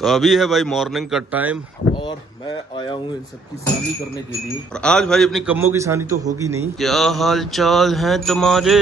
तो अभी है भाई मॉर्निंग का टाइम और मैं आया हूँ इन सबकी सानी करने के लिए। और आज भाई अपनी कम्मों की सानी तो होगी नहीं। क्या हाल चाल है तुम्हारे?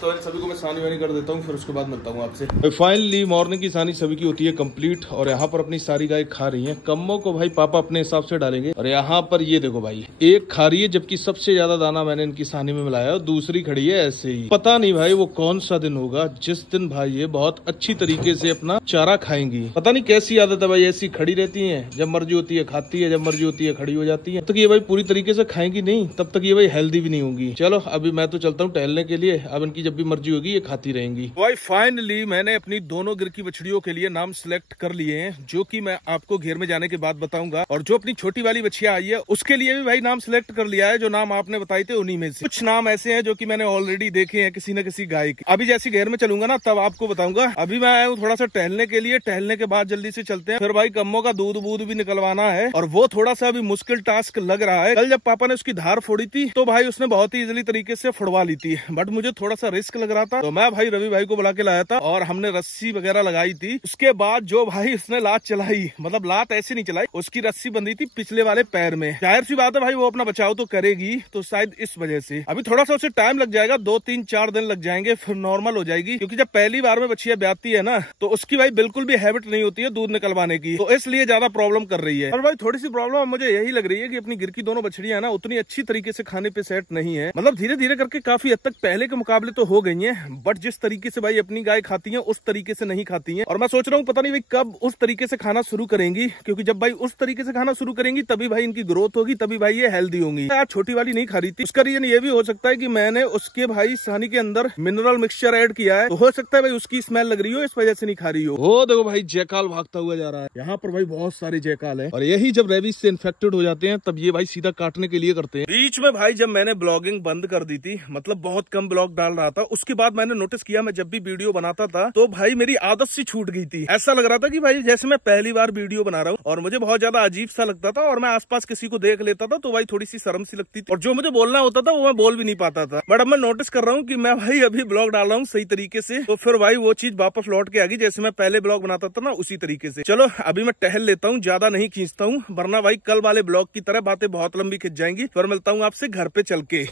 तो इन सभी को मैं सानी वानी कर देता हूँ, फिर उसके बाद मिलता हूँ आपसे। फाइनली मॉर्निंग की सानी सभी की होती है कंप्लीट और यहाँ पर अपनी सारी गाय खा रही है। कम्मों को भाई पापा अपने हिसाब से डालेंगे और यहाँ पर ये देखो भाई एक खा रही है, जबकि सबसे ज्यादा दाना मैंने इनकी सानी में मिलाया और दूसरी खड़ी है ऐसे ही। पता नहीं भाई वो कौन सा दिन होगा जिस दिन भाई ये बहुत अच्छी तरीके से अपना चारा खाएंगी। पता नहीं कैसी आदत है भाई, ऐसी खड़ी रहती है, जब मर्जी होती है खाती है, जब मर्जी होती है खड़ी हो जाती है। तब तक ये भाई पूरी तरीके से खाएंगी नहीं, तब तक ये भाई हेल्दी भी नहीं होंगी। चलो अभी मैं तो चलता हूँ टहलने के लिए, अब इनकी जब भी मर्जी होगी ये खाती रहेंगी। भाई फाइनली मैंने अपनी दोनों गिर की बछड़ियों के लिए नाम सिलेक्ट कर लिए हैं, जो कि मैं आपको घेर में जाने के बाद बताऊंगा। और जो अपनी छोटी वाली बछिया आई है उसके लिए भी भाई नाम सिलेक्ट कर लिया है। जो नाम आपने बताए थे उन्हीं में से कुछ नाम ऐसे हैं जो कि मैंने ऑलरेडी देखे हैं किसी न किसी गाय के। अभी जैसे घेर में चलूंगा ना तब आपको बताऊंगा। अभी मैं आया हूँ थोड़ा सा टहलने के लिए, टहलने के बाद जल्दी से चलते हैं। फिर भाई कम्मों का दूध बूध भी निकलवाना है और वो थोड़ा सा अभी मुश्किल टास्क लग रहा है। कल जब पापा ने उसकी धार फोड़ी थी तो भाई उसने बहुत ही इजीली तरीके से फोड़वा ली थी, बट मुझे थोड़ा सा रिस्क लग रहा था, तो मैं भाई रवि भाई को बुला के लाया था और हमने रस्सी वगैरह लगाई थी। उसके बाद जो भाई उसने लात चलाई, मतलब लात ऐसे नहीं चलाई, उसकी रस्सी बंधी थी पिछले वाले पैर में। जाहिर सी बात है भाई वो अपना बचाव तो करेगी, तो शायद इस वजह से अभी थोड़ा सा उसे टाइम लग जाएगा, 2-3-4 दिन लग जाएंगे, फिर नॉर्मल हो जाएगी। क्योंकि जब पहली बार में बच्चियां ब्याती है ना तो उसकी भाई बिल्कुल भी हैबिट नहीं होती है दूध निकलवाने की, तो इसलिए ज्यादा प्रॉब्लम कर रही है। और भाई थोड़ी सी प्रॉब्लम मुझे यही लग रही है कि अपनी गिर की दोनों बछड़ियां ना उतनी अच्छी तरीके से खाने पे सेट नहीं है। मतलब धीरे धीरे करके काफी हद तक पहले के मुकाबले तो हो गई हैं, बट जिस तरीके से भाई अपनी गाय खाती है उस तरीके से नहीं खाती है। और मैं सोच रहा हूँ पता नहीं भाई कब उस तरीके से खाना शुरू करेंगी, क्योंकि जब भाई उस तरीके से खाना शुरू करेंगी तभी भाई इनकी ग्रोथ होगी, तभी भाई ये हेल्दी होंगी। यार छोटी वाली नहीं खा रही थी, उसका रीजन ये भी हो सकता है कि मैंने उसके भाई सानी के अंदर मिनरल मिक्सचर ऐड किया है, तो हो सकता है भाई उसकी स्मेल लग रही हो, इस वजह से नहीं खा रही हो। वो देखो भाई जयकाल भागता हुआ जा रहा है। यहाँ पर भाई बहुत सारे जयकाल है और यही जब रेबीज से इन्फेक्टेड हो जाते हैं तब ये भाई सीधा काटने के लिए करते हैं। बीच में भाई जब मैंने ब्लॉगिंग बंद कर दी थी, मतलब बहुत कम ब्लॉग डाल रहा था, उसके बाद मैंने नोटिस किया मैं जब भी वीडियो बनाता था तो भाई मेरी आदत सी छूट गई थी। ऐसा लग रहा था कि भाई जैसे मैं पहली बार वीडियो बना रहा हूँ और मुझे बहुत ज्यादा अजीब सा लगता था और मैं आसपास किसी को देख लेता था तो भाई थोड़ी सी शर्म सी लगती थी और जो मुझे बोलना होता था वो मैं बोल भी नहीं पाता था। बट अब मैं नोटिस कर रहा हूँ कि मैं भाई अभी ब्लॉग डाल रहा हूँ सही तरीके से, तो फिर भाई वो चीज वापस लौट के आ गई जैसे मैं पहले ब्लॉग बनाता था ना उसी तरीके से। चलो अभी मैं टहल लेता हूँ, ज्यादा नहीं खींचता हूँ, वरना भाई कल वाले ब्लॉग की तरह बातें बहुत लंबी खिंच जाएंगी। फिर मिलता हूँ आपसे घर पे चल के।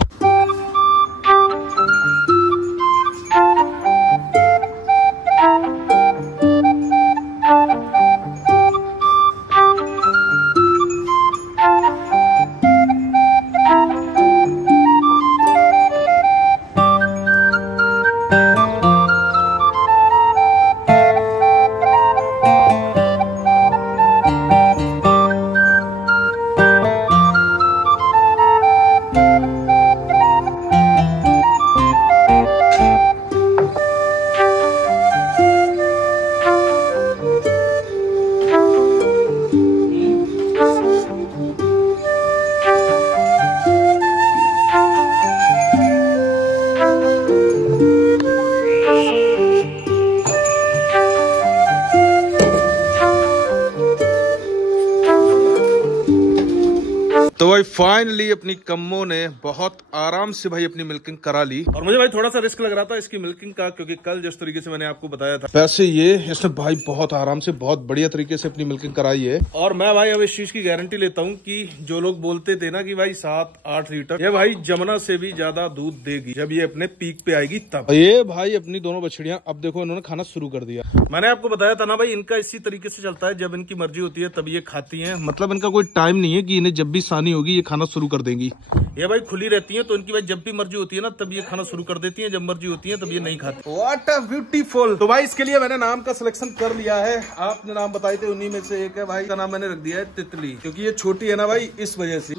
तो भाई फाइनली अपनी कम्मों ने बहुत आराम से भाई अपनी मिल्किंग करा ली और मुझे भाई थोड़ा सा रिस्क लग रहा था इसकी मिल्किंग का, क्योंकि कल जिस तरीके से मैंने आपको बताया था वैसे ये इसने भाई बहुत आराम से बहुत बढ़िया तरीके से अपनी मिल्किंग कराई है। और मैं भाई अब इस चीज की गारंटी लेता हूँ कि जो लोग बोलते थे ना कि भाई 7-8 लीटर, ये भाई जमुना से भी ज्यादा दूध देगी जब ये अपने पीक पे आएगी तब। ये भाई अपनी दोनों बछड़ियां अब देखो इन्होंने खाना शुरू कर दिया। मैंने आपको बताया था ना भाई इनका इसी तरीके से चलता है, जब इनकी मर्जी होती है तब ये खाती है। मतलब इनका कोई टाइम नहीं है कि इन्हें जब भी सानी होगी ये खाना शुरू कर देंगी। ये भाई खुली रहती है तो इनकी भाई जब भी मर्जी होती है ना तब ये खाना शुरू कर देती है, जब मर्जी होती है तब ये नहीं खाती। What a beautiful. तो भाई इसके लिए मैंने नाम का सिलेक्शन कर लिया है, आपने नाम बताए थे उन्हीं में से एक है भाई का नाम मैंने रख दिया है तितली, क्योंकि ये छोटी है ना भाई इस वजह से।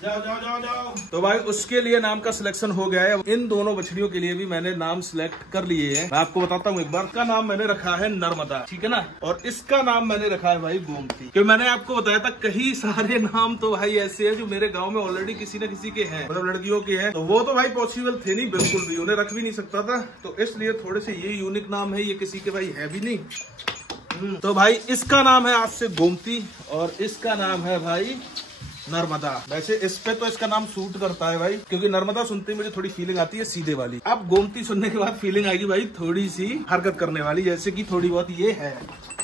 जाओ जाओ जाओ जाओ। तो भाई उसके लिए नाम का सिलेक्शन हो गया है। इन दोनों बछड़ियों के लिए भी मैंने नाम सिलेक्ट कर लिए हैं। मैं आपको बताता हूँ एक बार। का नाम मैंने रखा है नर्मदा, ठीक है ना, और इसका नाम मैंने रखा है भाई गोमती। क्योंकि मैंने आपको बताया था कई सारे नाम तो भाई ऐसे हैं जो मेरे गांव में ऑलरेडी किसी न किसी के हैं, मतलब लड़कियों के हैं, तो वो तो भाई पॉसिबल थे नहीं बिल्कुल भी, उन्हें रख भी नहीं सकता था, तो इसलिए थोड़े से ये यूनिक नाम है, ये किसी के भाई है भी नहीं। तो भाई इसका नाम है आज से गोमती और इसका नाम है भाई नर्मदा। वैसे इस पे तो इसका नाम सूट करता है भाई, क्योंकि नर्मदा सुनते ही मुझे थोड़ी फीलिंग आती है सीधे वाली। अब गोमती सुनने के बाद फीलिंग आएगी भाई थोड़ी सी हरकत करने वाली, जैसे कि थोड़ी बहुत ये है।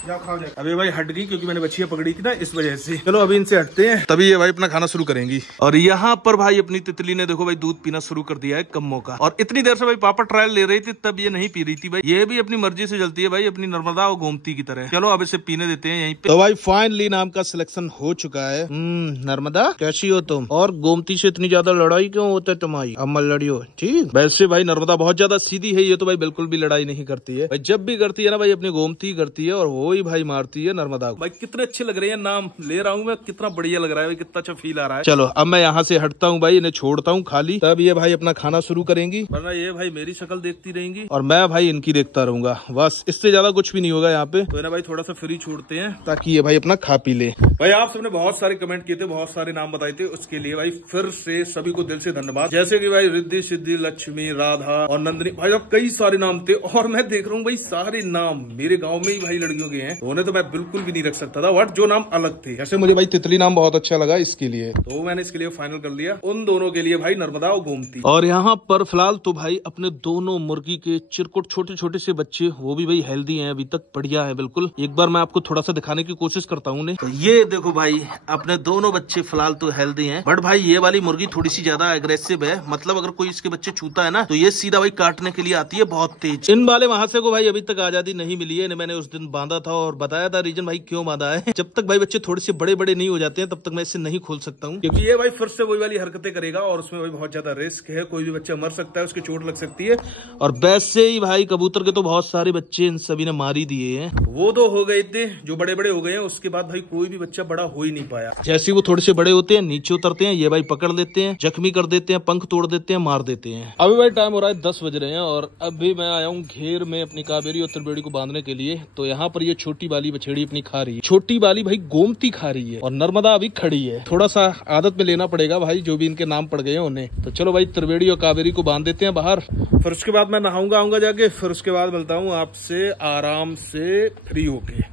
अभी भाई हट गई क्योंकि मैंने बच्चियां पकड़ी थी ना, इस वजह से। चलो अभी इनसे हटते हैं, तभी ये भाई अपना खाना शुरू करेंगी। और यहाँ पर भाई अपनी तितली ने देखो भाई दूध पीना शुरू कर दिया है कम्मों का। और इतनी देर से भाई पापा ट्रायल ले रही थी, तब ये नहीं पी रही थी भाई। ये भी अपनी मर्जी से चलती है भाई, अपनी नर्मदा और गोमती की तरह। चलो अब इसे पीने देते हैं यहीं पे। तो भाई फाइनली नाम का सिलेक्शन हो चुका है। नर्मदा कैसी हो तुम? और गोमती से इतनी ज्यादा लड़ाई क्यों होता है तुम्हारी? अब मत लड़ियो, ठीक। वैसे भाई नर्मदा बहुत ज्यादा सीधी है, ये तो भाई बिल्कुल भी लड़ाई नहीं करती है भाई। जब भी करती है ना भाई अपनी गोमती करती है, और वो ही भाई मारती है नर्मदा को। भाई कितने अच्छे लग रहे हैं, नाम ले रहा हूँ मैं, कितना बढ़िया लग रहा है भाई, कितना अच्छा फील आ रहा है। चलो अब मैं यहाँ से हटता हूँ भाई, इन्हें छोड़ता हूँ खाली, तब ये भाई अपना खाना शुरू करेंगी, वरना ये भाई मेरी शक्ल देखती रहेंगी और मैं भाई इनकी देखता रहूंगा। बस इससे ज्यादा कुछ भी नहीं होगा यहाँ पे। तो इन्हें भाई थोड़ा सा फ्री छोड़ते हैं ताकि ये भाई अपना खा पी ले। भाई आप सबने बहुत सारे कमेंट किए थे, बहुत सारे नाम बताए थे, उसके लिए भाई फिर से सभी को दिल से धन्यवाद। जैसे कि भाई रिद्धि, सिद्धि, लक्ष्मी, राधा और नंदिनी, भाई अब कई सारे नाम थे। और मैं देख रहा हूँ भाई सारे नाम मेरे गाँव में ही भाई लड़कियों के हैं, उन्हें तो मैं बिल्कुल भी नहीं रख सकता था, बट जो नाम अलग थे। जैसे मुझे भाई तितली नाम बहुत अच्छा लगा इसके लिए, तो मैंने इसके लिए फाइनल कर लिया उन दोनों के लिए भाई, नर्मदा और गोमती। और यहाँ पर फिलहाल तो भाई अपने दोनों मुर्गी के चिरकुट छोटे छोटे से बच्चे, वो भी भाई हेल्दी हैं अभी तक, बढ़िया है बिल्कुल। एक बार मैं आपको थोड़ा सा दिखाने की कोशिश करता हूँ। तो ये देखो भाई अपने दोनों बच्चे फिलहाल तो हेल्दी हैं, बट भाई ये वाली मुर्गी थोड़ी सी ज्यादा एग्रेसिव है। मतलब अगर कोई इसके बच्चे छूता है ना, तो ये सीधा भाई काटने के लिए आती है बहुत तेज। इन वाले वहां से को भाई अभी तक आजादी नहीं मिली है। मैंने उस दिन बांधा था और बताया था रीजन भाई क्यों बांधा है। जब तक भाई बच्चे थोड़े से बड़े बड़े नहीं हो जाते हैं, तब तक मैं इसे नहीं खोल सकता हूँ, क्योंकि ये भाई फिर से वही वाली हरकतें करेगा और उसमें भाई बहुत ज्यादा रिस्क है। कोई भी बच्चा मर सकता है, उसकी चोट लग सकती है। और वैसे ही भाई कबूतर के तो बहुत सारे बच्चे इन सभी ने मार ही दिए हैं। वो तो हो गए थे जो बड़े बड़े हो गए हैं, उसके बाद भाई कोई भी बच्चा बड़ा हो ही नहीं पाया। जैसे वो थोड़े से बड़े होते हैं, नीचे उतरते हैं, ये भाई पकड़ लेते हैं, जख्मी कर देते हैं, पंख तोड़ देते हैं, मार देते हैं। अभी भाई टाइम हो रहा है 10 बज रहे हैं और अभी मैं आया हूँ घेर में अपनी कावेरी और त्रिवेणी को बांधने के लिए। तो यहाँ पर ये छोटी वाली बछेड़ी अपनी खा रही है, छोटी वाली भाई गोमती खा रही है और नर्मदा अभी खड़ी है। थोड़ा सा आदत में लेना पड़ेगा भाई, जो भी इनके नाम पड़ गए हैं उन्हें। तो चलो भाई त्रिवेणी और कावेरी को बांध देते हैं बाहर, फिर उसके बाद मैं नहाऊंगा आऊंगा जाके, फिर उसके बाद मिलता हूँ आपसे आराम से फ्री होके।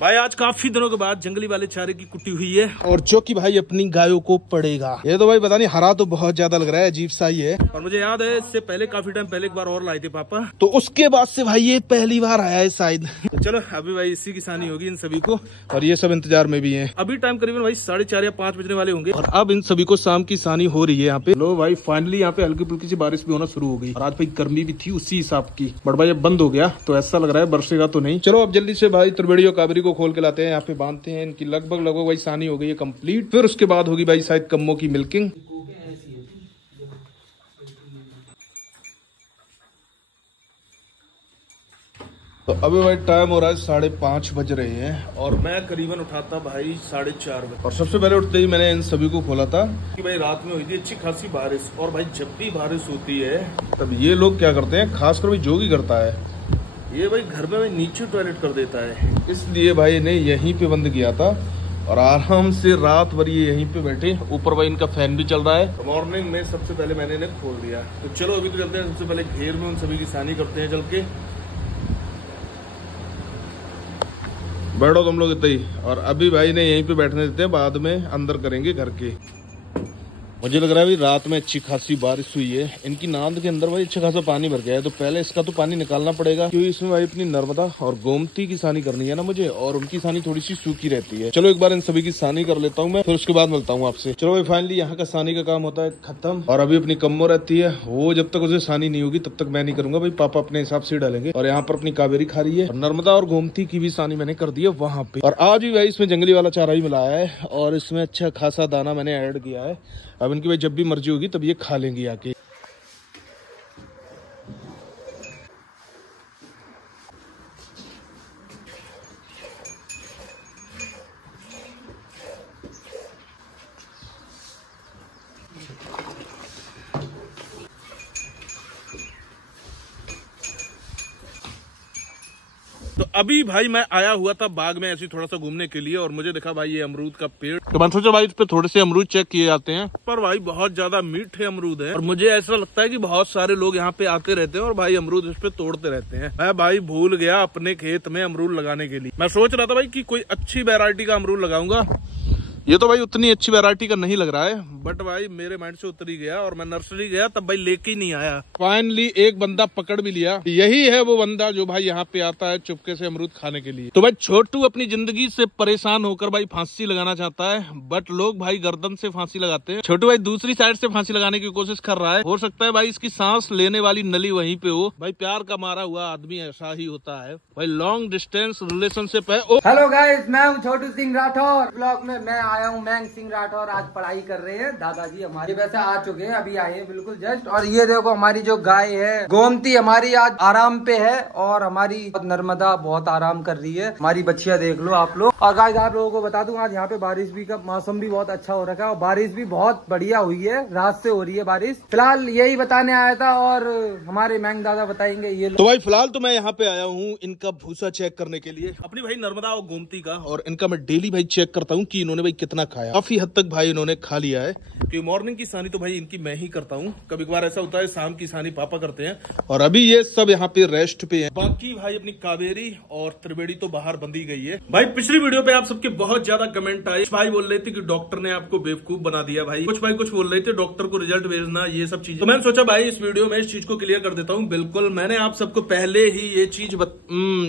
भाई आज काफी दिनों के बाद जंगली वाले चारे की कुटी हुई है, और जो कि भाई अपनी गायों को पड़ेगा। ये तो भाई पता नहीं, हरा तो बहुत ज्यादा लग रहा है, अजीब सा ही है। और मुझे याद है इससे पहले काफी टाइम पहले एक बार और लाए थे पापा, तो उसके बाद से भाई ये पहली बार आया है शायद। तो चलो अभी भाई इसी की सानी होगी इन सभी को, और ये सब इंतजार में भी है। अभी टाइम करीबन भाई 4:30 या 5 बजने वाले होंगे, और अब इन सभी को शाम की सानी हो रही है यहाँ पे। लो भाई फाइनली यहाँ पे हल्की फुल्की सी बारिश भी होना शुरू हो गई, और आज भाई गर्मी भी थी उसी हिसाब की, बट भाई अब बंद हो गया, तो ऐसा लग रहा है बरसेगा तो नहीं। चलो अब जल्दी से भाई त्रिवेणी और कावेरी को खोल के लाते हैं, यहाँ पे बांधते हैं। इनकी लगभग भाई सानी हो गई है कंप्लीट, फिर उसके बाद होगी भाई शायद कम्मों की मिल्किंग। तो अभी भाई टाइम हो रहा है 5:30 बज रहे हैं, और मैं करीबन उठाता भाई 4:30 बजे। और सबसे पहले उठते ही मैंने इन सभी को खोला था कि भाई रात में हुई थी अच्छी खासी बारिश, और भाई जब भी बारिश होती है तब ये लोग क्या करते हैं, खासकर भाई जोगी करता है, ये भाई घर में भाई नीचे टॉयलेट कर देता है। इसलिए भाई ने यहीं पे बंद किया था, और आराम से रात भर ये यहीं पे बैठे। ऊपर भाई इनका फैन भी चल रहा है। तो मॉर्निंग में सबसे पहले मैंने इन्हें खोल दिया। तो चलो अभी तो चलते हैं, सबसे पहले घेर में उन सभी की सानी करते हैं चल के। बैठो तुम लोग इतना ही, और अभी भाई ने यहीं पे बैठने देते हैं, बाद में अंदर करेंगे घर के। मुझे लग रहा है भाई रात में अच्छी खासी बारिश हुई है, इनकी नांद के अंदर भाई अच्छा खासा पानी भर गया है, तो पहले इसका तो पानी निकालना पड़ेगा, क्योंकि इसमें भाई अपनी नर्मदा और गोमती की सानी करनी है ना मुझे, और उनकी सानी थोड़ी सी सूखी रहती है। चलो एक बार इन सभी की सानी कर लेता हूँ मैं, फिर उसके बाद मिलता हूँ आपसे। चलो भाई फाइनली यहाँ का सानी का काम होता है खत्म, और अभी अपनी कम्मो रहती है, वो जब तक उसे सानी नहीं होगी तब तक मैं नहीं करूंगा भाई, पापा अपने हिसाब से डालेंगे। और यहाँ पर अपनी कावेरी खा रही है, और नर्मदा और गोमती की भी सानी मैंने कर दी है वहाँ पे। और आज भी भाई इसमें जंगली वाला चारा ही मिलाया है, और इसमें अच्छा खासा दाना मैंने ऐड किया है। अब इनकी भाई जब भी मर्जी होगी तब ये खा लेंगी आके। तो अभी भाई मैं आया हुआ था बाग में ऐसे थोड़ा सा घूमने के लिए, और मुझे देखा भाई ये अमरूद का पेड़, तो मैंने सोचा भाई इस पे थोड़े से अमरूद चेक किए जाते हैं। पर भाई बहुत ज्यादा मीठे अमरूद है, और मुझे ऐसा लगता है कि बहुत सारे लोग यहाँ पे आते रहते हैं और भाई अमरूद इस पे तोड़ते रहते हैं। मैं भाई भूल गया अपने खेत में अमरूद लगाने के लिए। मैं सोच रहा था भाई कि कोई अच्छी वैरायटी का अमरूद लगाऊंगा। ये तो भाई उतनी अच्छी वैरायटी का नहीं लग रहा है, बट भाई मेरे माइंड से उतर ही गया, और मैं नर्सरी गया तब भाई लेके ही नहीं आया। फाइनली एक बंदा पकड़ भी लिया। यही है वो बंदा जो भाई यहाँ पे आता है चुपके से अमरूद खाने के लिए। तो भाई छोटू अपनी जिंदगी से परेशान होकर भाई फांसी लगाना चाहता है, बट लोग भाई गर्दन से फांसी लगाते हैं। छोटू भाई दूसरी साइड से फांसी लगाने की कोशिश कर रहा है। हो सकता है भाई इसकी सांस लेने वाली नली वहीं पे हो। भाई प्यार का मारा हुआ आदमी ऐसा ही होता है भाई। लॉन्ग डिस्टेंस रिलेशनशिप है। हेलो गाइस, मैं हूँ छोटू सिंह राठौर। ब्लॉग में मैं आया हूँ मैंग सिंह राठौर। आज पढ़ाई कर रहे हैं दादाजी हमारे, वैसे आ चुके हैं, अभी आए हैं बिल्कुल जस्ट। और ये देखो हमारी जो गाय है गोमती, हमारी आज आराम पे है, और हमारी नर्मदा बहुत आराम कर रही है। हमारी बच्चियां देख लो आप लोग। और गाइस आप लोगों को बता दूं आज यहाँ पे बारिश भी का मौसम भी बहुत अच्छा हो रखा है, और बारिश भी बहुत बढ़िया हुई है, रात से हो रही है बारिश। फिलहाल यही बताने आया था, और हमारे मैंग दादा बताएंगे ये। तो भाई फिलहाल तो मैं यहाँ पे आया हूँ इनका भूसा चेक करने के लिए, अपनी भाई नर्मदा और गोमती का। और इनका मैं डेली भाई चेक करता हूँ कि इन्होंने भाई कितना खाया। काफी हद तक भाई इन्होंने खा लिया है, क्योंकि मॉर्निंग की सानी तो भाई इनकी मैं ही करता हूँ। कभी कभार ऐसा होता है शाम की सानी पापा करते हैं, और अभी ये सब यहाँ पे रेस्ट पे है। बाकी भाई अपनी कावेरी और त्रिवेणी तो बाहर बंधी गई है। भाई पिछली वीडियो पे आप सबके बहुत ज्यादा कमेंट आए। भाई बोल रहे थे कि डॉक्टर ने आपको बेवकूफ बना दिया। भाई कुछ बोल रहे थे डॉक्टर को रिजल्ट भेजना, ये सब चीजें। तो मैंने सोचा भाई इस वीडियो में इस चीज को क्लियर कर देता हूँ। बिल्कुल मैंने आप सबको पहले ही ये चीज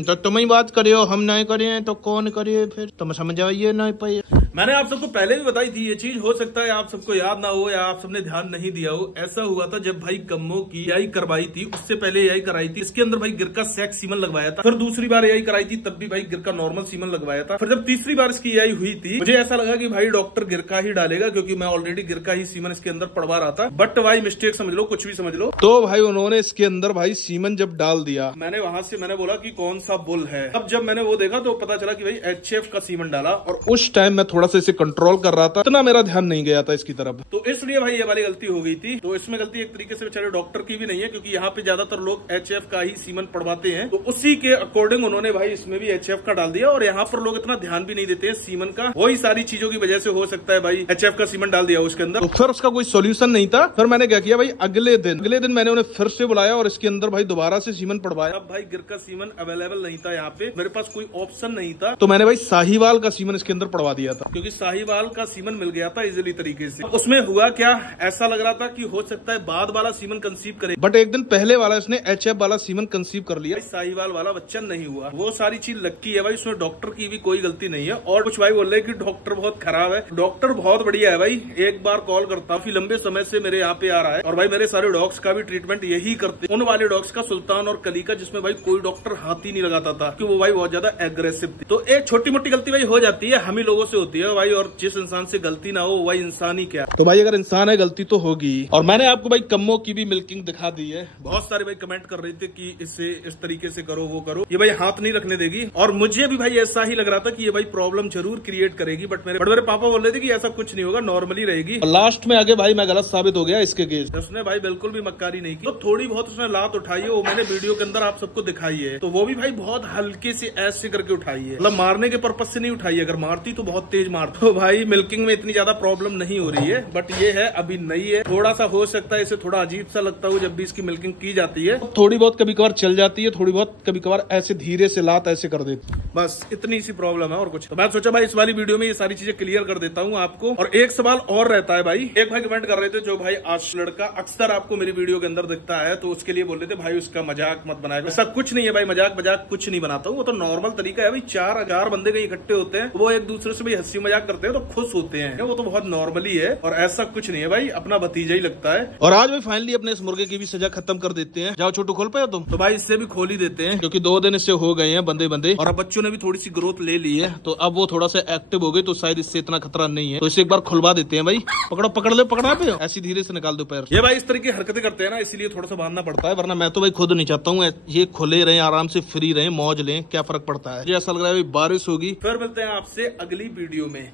तो तुम ही बात करियो, हम नहीं करे तो कौन करे फिर, तुम समझ आइए नहीं पाइए। मैंने आप सबको पहले भी बताई थी ये चीज। हो सकता है आप सबको याद ना हो, या आप सबने ध्यान नहीं दिया हो। ऐसा हुआ था जब भाई कम्मो की एआई करवाई थी, उससे पहले एआई कराई थी। इसके अंदर भाई गिर का सेक्स सीमन लगवाया था। फिर दूसरी बार एआई कराई थी, तब भी भाई गिर का नॉर्मल सीमन लगवाया था। फिर जब तीसरी बार इसकी एआई हुई थी, मुझे ऐसा लगा कि भाई डॉक्टर गिर का ही डालेगा, क्योंकि मैं ऑलरेडी गिर का ही सीमन इसके अंदर पड़वा रहा था। बट भाई मिस्टेक समझ लो, कुछ भी समझ लो। तो भाई उन्होंने इसके अंदर भाई सीमन जब डाल दिया, मैंने वहां से मैंने बोला कि कौन सा बुल है। तब जब मैंने वो देखा तो पता चला कि भाई HF का सीमन डाला, और उस टाइम मैं थोड़ा सा इसे कंट्रोल कर रहा था, इतना मेरा ध्यान नहीं गया था इसकी तरफ। तो इसलिए भाई ये वाली गलती हो गई थी। तो इसमें गलती एक तरीके से बेचारे डॉक्टर की भी नहीं है, क्योंकि यहाँ पे ज्यादातर लोग HF का ही सीमन पड़वाते हैं। तो उसी के अकॉर्डिंग उन्होंने भाई इसमें भी HF का डाल दिया, और यहाँ पर लोग इतना ध्यान भी नहीं देते हैं सीमन का। वही सारी चीजों की वजह से हो सकता है भाई HF का सीमन डाल दिया उसके अंदर। तो फिर उसका कोई सोल्यूशन नहीं था। फिर मैंने क्या किया भाई, अगले दिन मैंने उन्हें फिर से बुलाया, और इसके अंदर भाई दोबारा से सीमन पड़वाया। अब भाई गिर का सीमन अवेलेबल नहीं था यहाँ पे, मेरे पास कोई ऑप्शन नहीं था। तो मैंने भाई साहिवाल का सीमन इसके अंदर पड़वा दिया था, क्योंकि साहिवाल का सीमन मिल गया था इजिली तरीके से। उसमें हुआ क्या, ऐसा लग रहा था कि हो सकता है बाद वाला सीमन कंसीव करे, बट एक दिन पहले वाला इसने HF वाला सीमन कंसीव कर लिया। साहिवाल वाला बच्चा नहीं हुआ। वो सारी चीज लक्की है भाई, उसमें डॉक्टर की भी कोई गलती नहीं है। और कुछ भाई बोल रहे कि डॉक्टर बहुत खराब है। डॉक्टर बहुत बढ़िया है भाई। एक बार कॉल करता, काफी लंबे समय से मेरे यहाँ पे आ रहा है, और भाई मेरे सारे डॉग्स का भी ट्रीटमेंट यही करते। उन वाले डॉग्स का, सुल्तान और कली का, जिसमें भाई कोई डॉक्टर हाथ ही नहीं लगाता था, कि वो भाई बहुत ज्यादा एग्रेसिव थी। तो एक छोटी मोटी गलती भाई हो जाती है, हम ही लोगों से होती है भाई, और जिस इंसान से गलती ना हो भाई इंसान ही क्या। तो भाई अगर इंसान है गलती तो होगी। और मैंने आपको भाई कम्मो की भी मिल्किंग दिखा दी है। बहुत सारे भाई कमेंट कर रहे थे कि इससे इस तरीके से करो, वो करो। ये भाई हाथ नहीं रखने देगी, और मुझे भी भाई ऐसा ही लग रहा था कि ये भाई प्रॉब्लम जरूर क्रिएट करेगी, बट मेरे पापा बोल रहे थे कि ऐसा कुछ नहीं होगा, नॉर्मली रहेगी। और लास्ट में आगे भाई मैं गलत साबित हो गया इसके केस। उसने भाई बिल्कुल भी मक्कारी नहीं की। तो थोड़ी बहुत उसने लात उठाई है, वो मैंने वीडियो के अंदर आप सबको दिखाई है। तो वो भी भाई बहुत हल्के से ऐसे करके उठाई है, मतलब मारने के पर्पज से नहीं उठाई है। अगर मारती तो बहुत तेज मारती। तो भाई मिल्किंग में इतनी ज्यादा प्रॉब्लम नहीं हो रही है, बट ये है अभी नई है। थोड़ा सा हो सकता है इसे थोड़ा अजीब सा लगता हो जब भी इसकी मिल्किंग की जाती है। थोड़ी बहुत कभी कभार चल जाती है, थोड़ी बहुत कभी कभार ऐसे धीरे से लात ऐसे कर देती, बस इतनी सी प्रॉब्लम है और कुछ। तो मैं सोचा भाई इस वाली वीडियो में ये सारी चीजें क्लियर कर देता हूँ आपको। और एक सवाल और रहता है भाई, एक भाई कमेंट कर रहे थे, जो भाई आज लड़का अक्सर आपको मेरी वीडियो के अंदर दिखता है, तो उसके लिए बोल रहे थे भाई उसका मजाक मत बनाएगा। ऐसा कुछ नहीं है भाई, मजाक कुछ नहीं बनाता हूँ। वो तो नॉर्मल तरीका है भाई। 4 बंदे कहीं इकट्ठे होते हैं, वो एक दूसरे से भाई हंसी मजाक करते हैं तो खुश होते हैं, वो तो बहुत नॉर्मली है। और ऐसा कुछ नहीं है भाई, अपना भतीजा ही लगता है। और आज भाई फाइनली अपने इस मुर्गे की भी सजा खत्म कर देते हैं। जाओ छोटू खोल पाए तुम, तो भाई इससे भी खोल ही देते हैं, क्योंकि 2 दिन इससे हो गए हैं बंदे। और अब बच्चों ने भी थोड़ी सी ग्रोथ ले ली है, तो अब वो थोड़ा सा एक्टिव हो गए, तो शायद इससे इतना खतरा नहीं है। तो इसे एक बार खुलवा देते हैं भाई। पकड़ा पे ऐसी धीरे से निकाल दो पैर। ये भाई इस तरह की हरकतें करते हैं ना, इसीलिए थोड़ा सा बांधना पड़ता है, वरना मैं तो भाई खुद नहीं चाहता हूँ ये खुले रहे, आराम से फ्री रहे, मौज लें, क्या फर्क पड़ता है। मुझे ऐसा लग रहा है बारिश होगी। फिर मिलते हैं आपसे अगली वीडियो में।